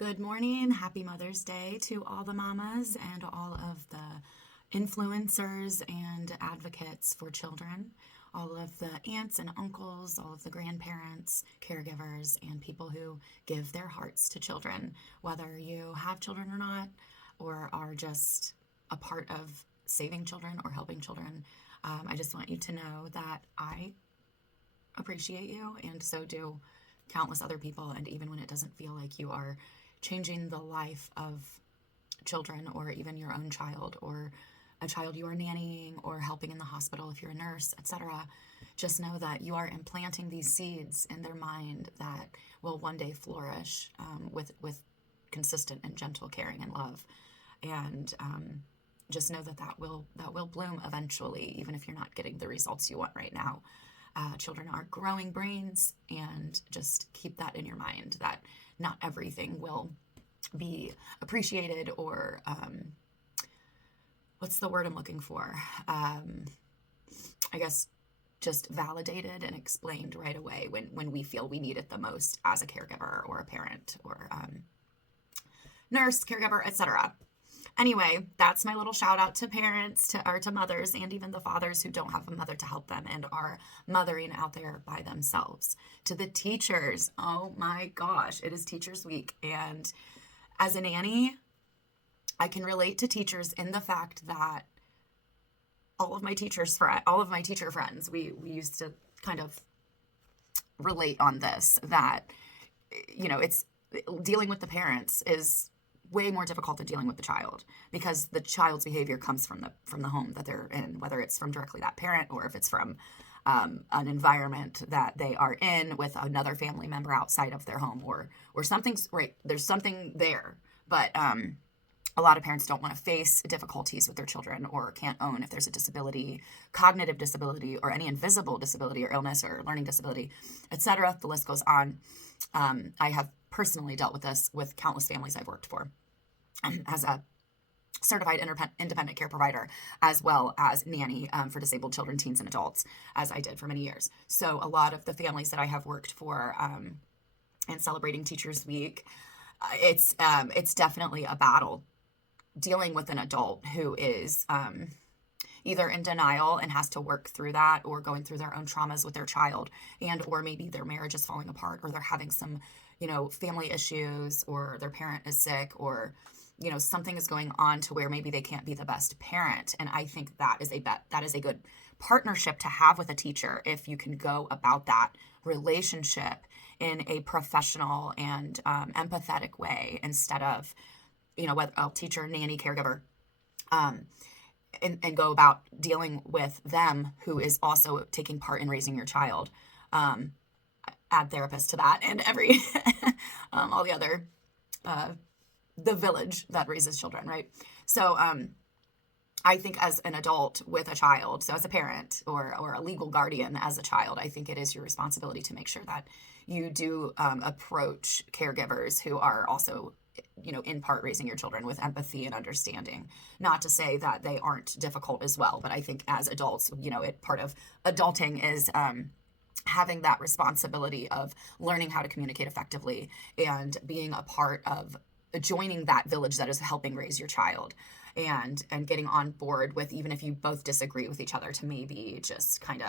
Good morning. Happy Mother's Day to all the mamas and all of the influencers and advocates for children, all of the aunts and uncles, all of the grandparents, caregivers, and people who give their hearts to children, whether you have children or not, or are just a part of saving children or helping children. I just want you to know that I appreciate you, and so do countless other people. And even when it doesn't feel like you are changing the life of children, or even your own child, or a child you are nannying or helping in the hospital if you're a nurse, etc., just know that you are implanting these seeds in their mind that will one day flourish with consistent and gentle caring and love. And just know that that will bloom eventually, even if you're not getting the results you want right now. Children are growing brains, and just keep that in your mind, that not everything will be appreciated or, what's the word I'm looking for? I guess just validated and explained right away when we feel we need it the most as a caregiver or a parent or nurse, caregiver, etc. Anyway, that's my little shout out to parents, to mothers, and even the fathers who don't have a mother to help them and are mothering out there by themselves. To the teachers, oh my gosh, it is Teachers Week. And as a nanny, I can relate to teachers in the fact that all of my teacher friends, we used to kind of relate on this, that, it's dealing with the parents is way more difficult than dealing with the child, because the child's behavior comes from the home that they're in, whether it's from directly that parent or if it's from an environment that they are in with another family member outside of their home, or something's right. There's something there, but a lot of parents don't want to face difficulties with their children, or can't own if there's a disability, cognitive disability, or any invisible disability or illness or learning disability, etc. The list goes on. I have personally dealt with this with countless families I've worked for as a certified independent care provider, as well as nanny for disabled children, teens, and adults, as I did for many years. So a lot of the families that I have worked for and celebrating Teachers Week, it's definitely a battle dealing with an adult who is either in denial and has to work through that, or going through their own traumas with their child, and or maybe their marriage is falling apart, or they're having some family issues, or their parent is sick, or something is going on to where maybe they can't be the best parent. And I think that is a good partnership to have with a teacher, if you can go about that relationship in a professional and empathetic way, instead of whether teacher, nanny, caregiver, and go about dealing with them who is also taking part in raising your child. Add therapist to that, and every all the other the village that raises children, right? So I think as an adult with a child, so as a parent or a legal guardian as a child, I think it is your responsibility to make sure that you do approach caregivers who are also in part raising your children with empathy and understanding. Not to say that they aren't difficult as well, but I think as adults, part of adulting is having that responsibility of learning how to communicate effectively, and being a part of joining that village that is helping raise your child, and getting on board with, even if you both disagree with each other, to maybe just kind of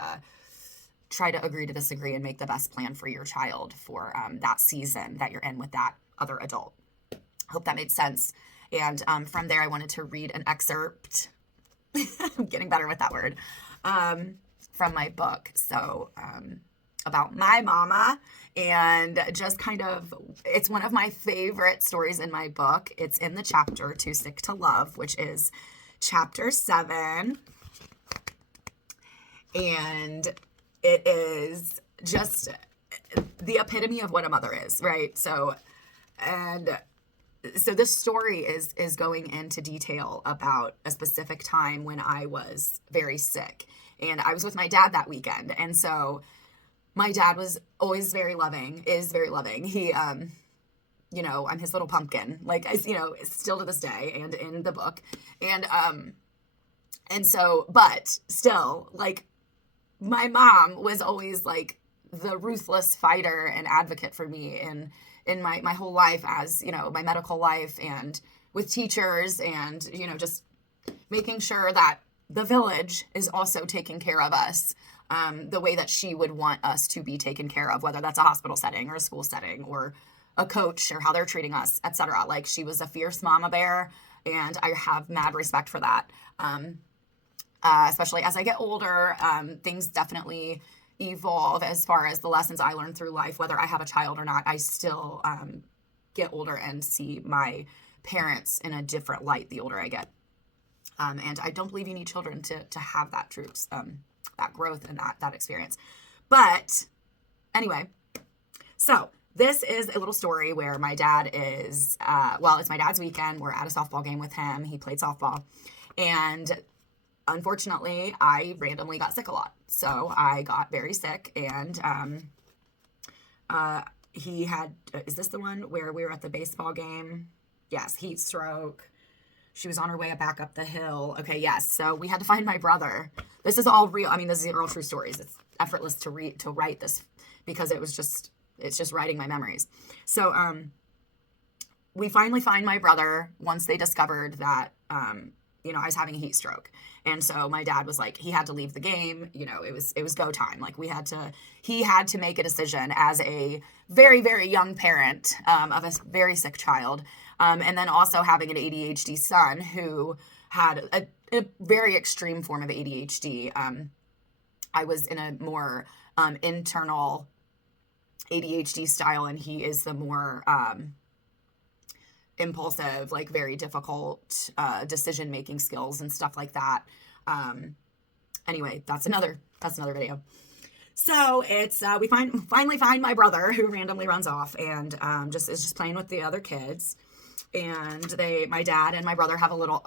try to agree to disagree and make the best plan for your child for that season that you're in with that other adult. Hope that made sense. And from there, I wanted to read an excerpt. I'm getting better with that word. From my book. So about my mama, and just kind of, it's one of my favorite stories in my book. It's in the chapter Too Sick to Love, which is chapter 7. And it is just the epitome of what a mother is, right? So this story is going into detail about a specific time when I was very sick, and I was with my dad that weekend. And so my dad was always very loving, is very loving. He, I'm his little pumpkin, like, still to this day, and in the book. And so, but still, like, my mom was always like the ruthless fighter and advocate for me in my whole life, as, my medical life and with teachers, and, just making sure that the village is also taking care of us the way that she would want us to be taken care of, whether that's a hospital setting or a school setting or a coach or how they're treating us, etc. Like, she was a fierce mama bear, and I have mad respect for that. Especially as I get older, things definitely evolve as far as the lessons I learned through life. Whether I have a child or not, I still get older and see my parents in a different light the older I get. And I don't believe you need children to have that that growth and that experience. But anyway, so this is a little story where my dad is, it's my dad's weekend. We're at a softball game with him. He played softball. And unfortunately, I randomly got sick a lot. So I got very sick, and he had, is this the one where we were at the baseball game? Yes, heat stroke. She was on her way back up the hill. Okay, yes. So we had to find my brother. This is all real. I mean, these are all true stories. It's effortless to write this because it's just writing my memories. So we finally find my brother once they discovered that, I was having a heat stroke. And so my dad was like, he had to leave the game. It was go time. Like, he had to make a decision as a very, very young parent of a very sick child. And then also having an ADHD son who had a very extreme form of ADHD. I was in a more internal ADHD style, and he is the more impulsive, like very difficult decision-making skills and stuff like that. Anyway, that's another video. So it's we finally find my brother, who randomly runs off and is just playing with the other kids. And my dad and my brother have a little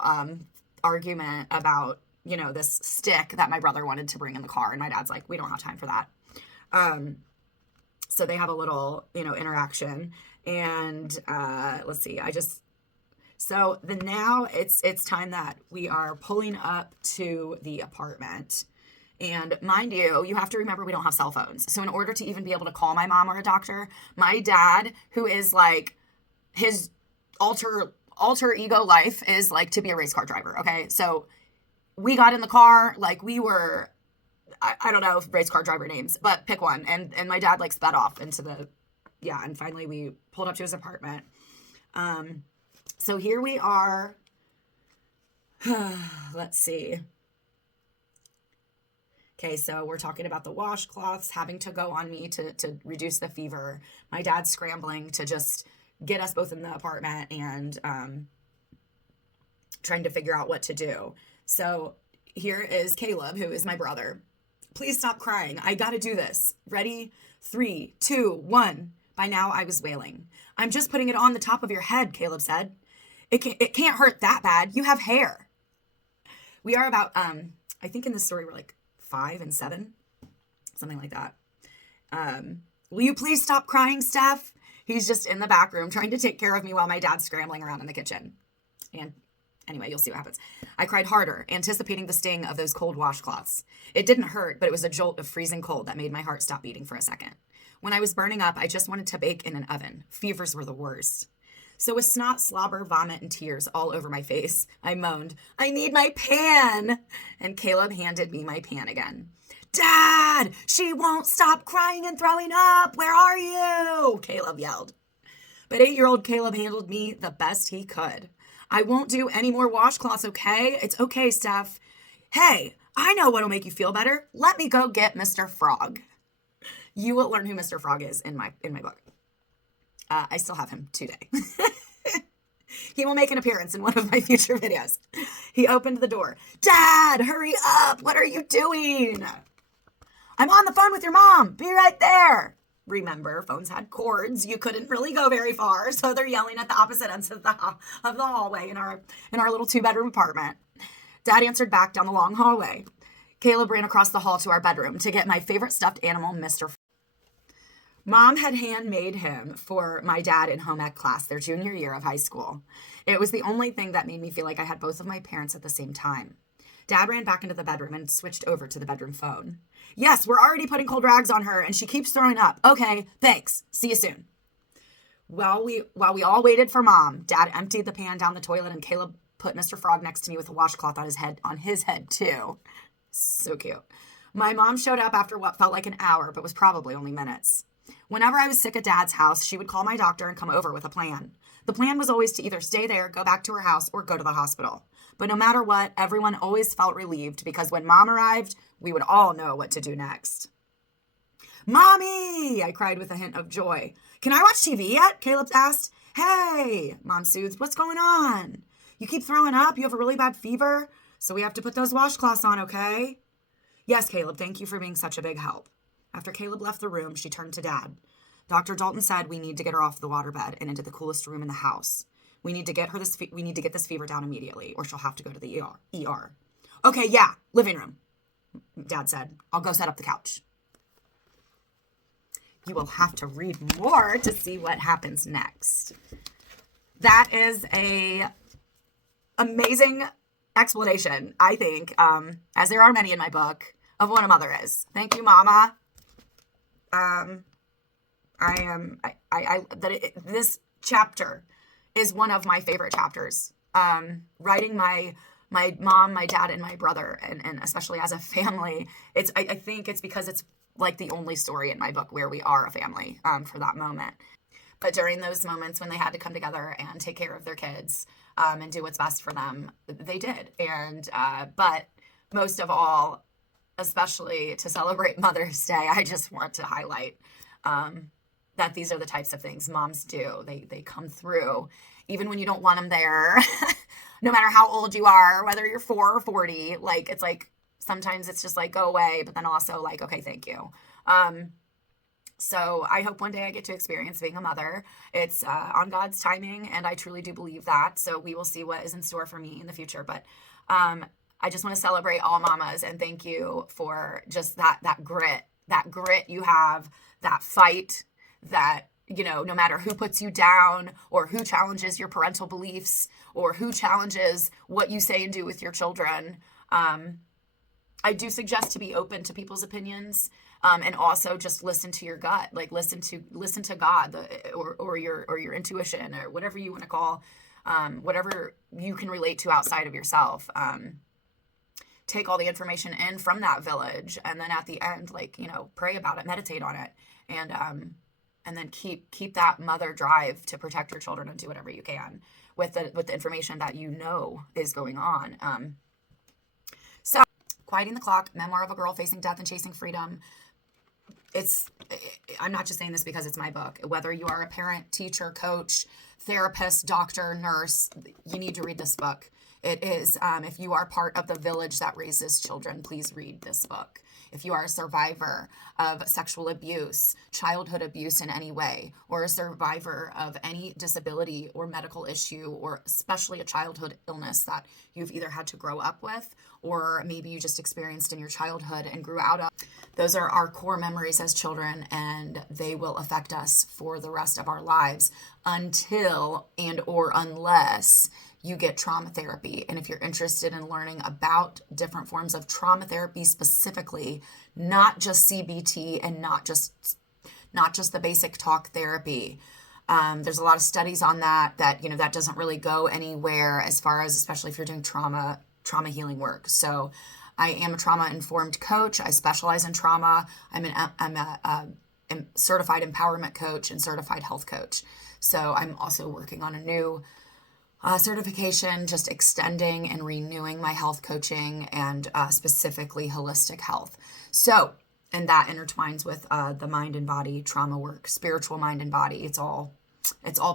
argument about, this stick that my brother wanted to bring in the car. And my dad's like, we don't have time for that. So they have a little, interaction. And let's see, so now it's time that we are pulling up to the apartment. And mind you, you have to remember we don't have cell phones. So in order to even be able to call my mom or a doctor, my dad, who is like, his alter ego life is like to be a race car driver. Okay. So we got in the car, like we were, I don't know race car driver names, but pick one. And my dad like sped off into and finally we pulled up to his apartment. So here we are. Let's see. Okay, so we're talking about the washcloths having to go on me to reduce the fever. My dad's scrambling to just get us both in the apartment and trying to figure out what to do. So here is Caleb, who is my brother. Please stop crying. I got to do this. Ready? 3, 2, 1. By now I was wailing. I'm just putting it on the top of your head, Caleb said. It can't hurt that bad. You have hair. We are about, I think in this story we're like 5 and 7, something like that. Will you please stop crying, Steph? He's just in the back room trying to take care of me while my dad's scrambling around in the kitchen. And anyway, you'll see what happens. I cried harder, anticipating the sting of those cold washcloths. It didn't hurt, but it was a jolt of freezing cold that made my heart stop beating for a second. When I was burning up, I just wanted to bake in an oven. Fevers were the worst. So with snot, slobber, vomit, and tears all over my face, I moaned, I need my pan! And Caleb handed me my pan again. Dad, she won't stop crying and throwing up. Where are you? Caleb yelled. But 8-year-old Caleb handled me the best he could. I won't do any more washcloths, okay? It's okay, Steph. Hey, I know what'll make you feel better. Let me go get Mr. Frog. You will learn who Mr. Frog is in my book. I still have him today. He will make an appearance in one of my future videos. He opened the door. Dad, hurry up. What are you doing? I'm on the phone with your mom. Be right there. Remember, phones had cords. You couldn't really go very far, so they're yelling at the opposite ends of the hallway in our little 2-bedroom apartment. Dad answered back down the long hallway. Caleb ran across the hall to our bedroom to get my favorite stuffed animal, Mr. Mom had handmade him for my dad in home ec class their junior year of high school. It was the only thing that made me feel like I had both of my parents at the same time. Dad ran back into the bedroom and switched over to the bedroom phone. Yes, we're already putting cold rags on her and she keeps throwing up. Okay, thanks. See you soon. While we all waited for Mom, Dad emptied the pan down the toilet and Caleb put Mr. Frog next to me with a washcloth on his head too. So cute. My mom showed up after what felt like an hour, but was probably only minutes. Whenever I was sick at Dad's house, she would call my doctor and come over with a plan. The plan was always to either stay there, go back to her house, or go to the hospital. But no matter what, everyone always felt relieved because when Mom arrived, we would all know what to do next. Mommy! I cried with a hint of joy. Can I watch TV yet? Caleb asked. Hey! Mom soothed. What's going on? You keep throwing up? You have a really bad fever? So we have to put those washcloths on, okay? Yes, Caleb, thank you for being such a big help. After Caleb left the room, she turned to Dad. Dr. Dalton said we need to get her off the waterbed and into the coolest room in the house. We need to get this fever down immediately, or she'll have to go to the ER. Okay, yeah, living room, Dad said. I'll go set up the couch. You will have to read more to see what happens next. That is a amazing explanation, I think, as there are many in my book, of what a mother is. Thank you, Mama. This chapter is one of my favorite chapters. Writing my mom, my dad, and my brother, and especially as a family, I think it's because it's like the only story in my book where we are a family for that moment. But during those moments when they had to come together and take care of their kids and do what's best for them, they did. And but most of all, especially to celebrate Mother's Day, I just want to highlight that these are the types of things moms do. They come through, even when you don't want them there, no matter how old you are, whether you're 4 or 40. Like, it's like, sometimes it's just like, go away, but then also like, okay, thank you. So I hope one day I get to experience being a mother. It's on God's timing, and I truly do believe that. So we will see what is in store for me in the future. But I just want to celebrate all mamas and thank you for just that grit you have, that fight, that, you know, no matter who puts you down or who challenges your parental beliefs or who challenges what you say and do with your children. I do suggest to be open to people's opinions, and also just listen to your gut, like listen to God, or your intuition, or whatever you want to call, whatever you can relate to outside of yourself. Take all the information in from that village, and then at the end, like, you know, pray about it, meditate on it, and then keep that mother drive to protect your children and do whatever you can with the information that you know is going on. So, Quieting the Clock, Memoir of a Girl Facing Death and Chasing Freedom. I'm not just saying this because it's my book. Whether you are a parent, teacher, coach, therapist, doctor, nurse, you need to read this book. It is, if you are part of the village that raises children, please read this book. If you are a survivor of sexual abuse, childhood abuse in any way, or a survivor of any disability or medical issue, or especially a childhood illness that you've either had to grow up with, or maybe you just experienced in your childhood and grew out of, those are our core memories as children, and they will affect us for the rest of our lives until and or unless you get trauma therapy. And if you're interested in learning about different forms of trauma therapy specifically, not just CBT and not just the basic talk therapy, there's a lot of studies on that, you know, that doesn't really go anywhere as far as, especially if you're doing trauma healing work. So I am a trauma-informed coach. I specialize in trauma. I'm a certified empowerment coach and certified health coach. So I'm also working on a new certification, just extending and renewing my health coaching and specifically holistic health. So, and that intertwines with the mind and body trauma work, spiritual mind and body. It's all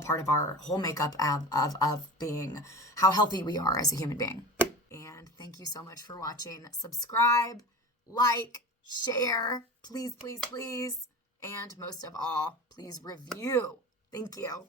part of our whole makeup of being how healthy we are as a human being. And thank you so much for watching. Subscribe, like, share, please, please, please. And most of all, please review. Thank you.